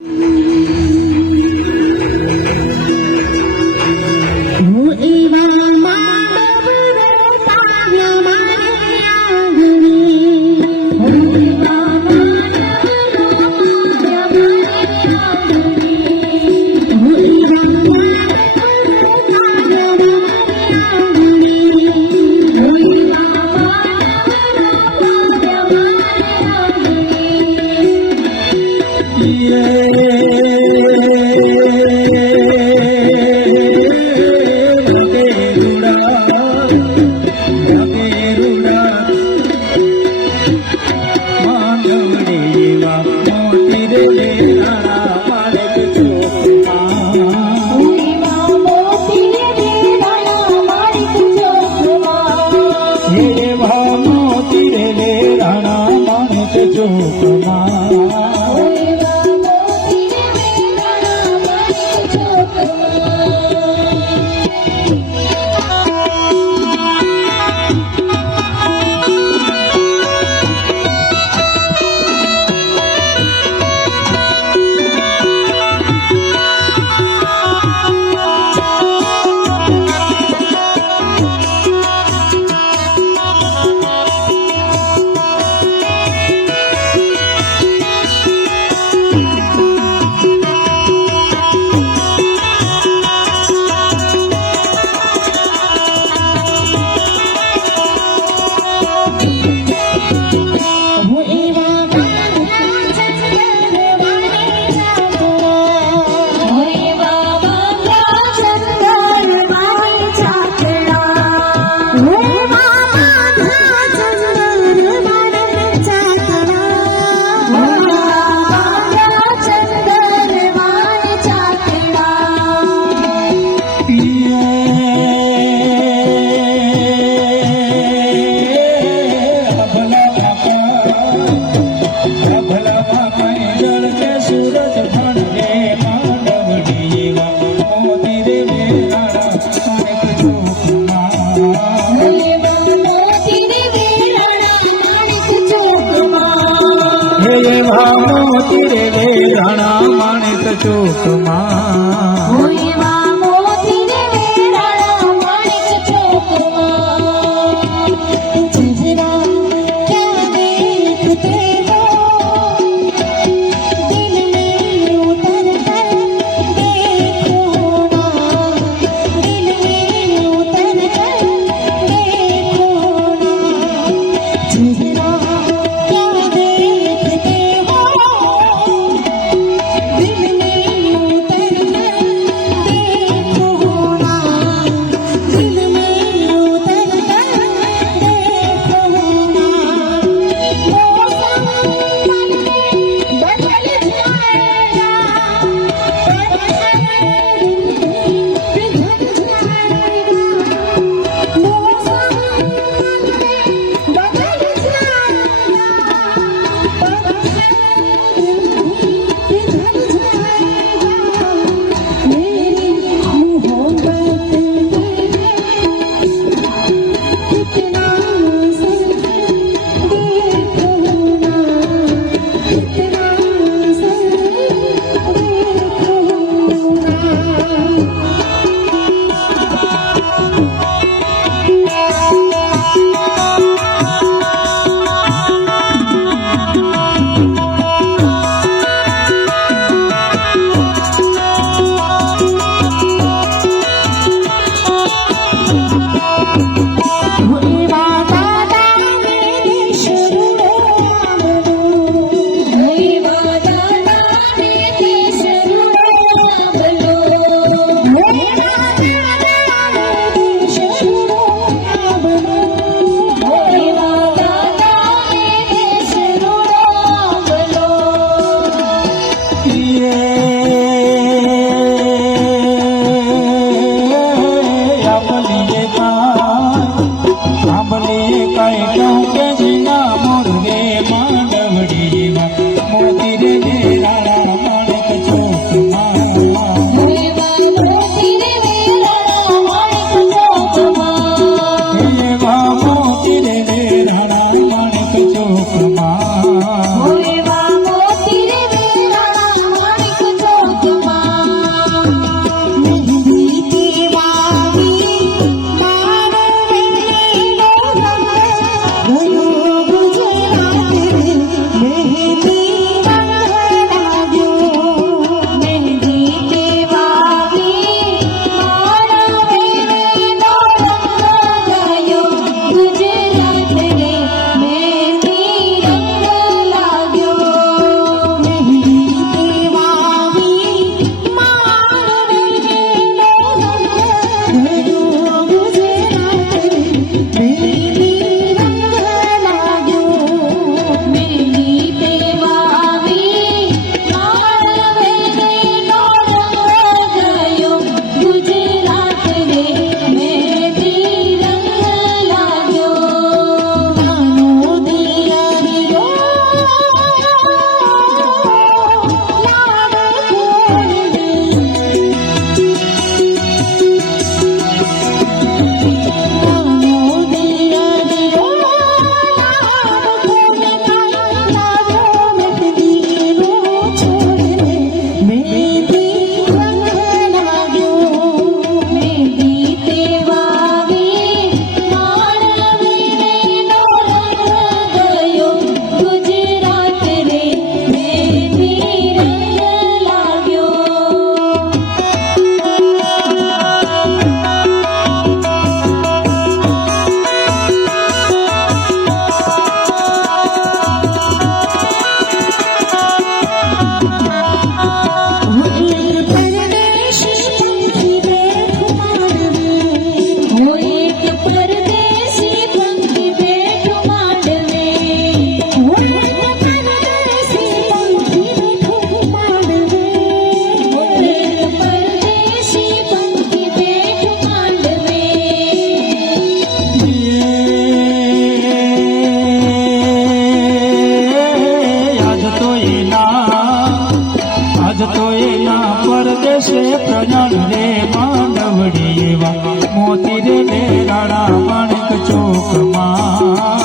Mm-hmm. મારે રે એવા રે વેરાણા માણેક ચોકમાં. लोकमा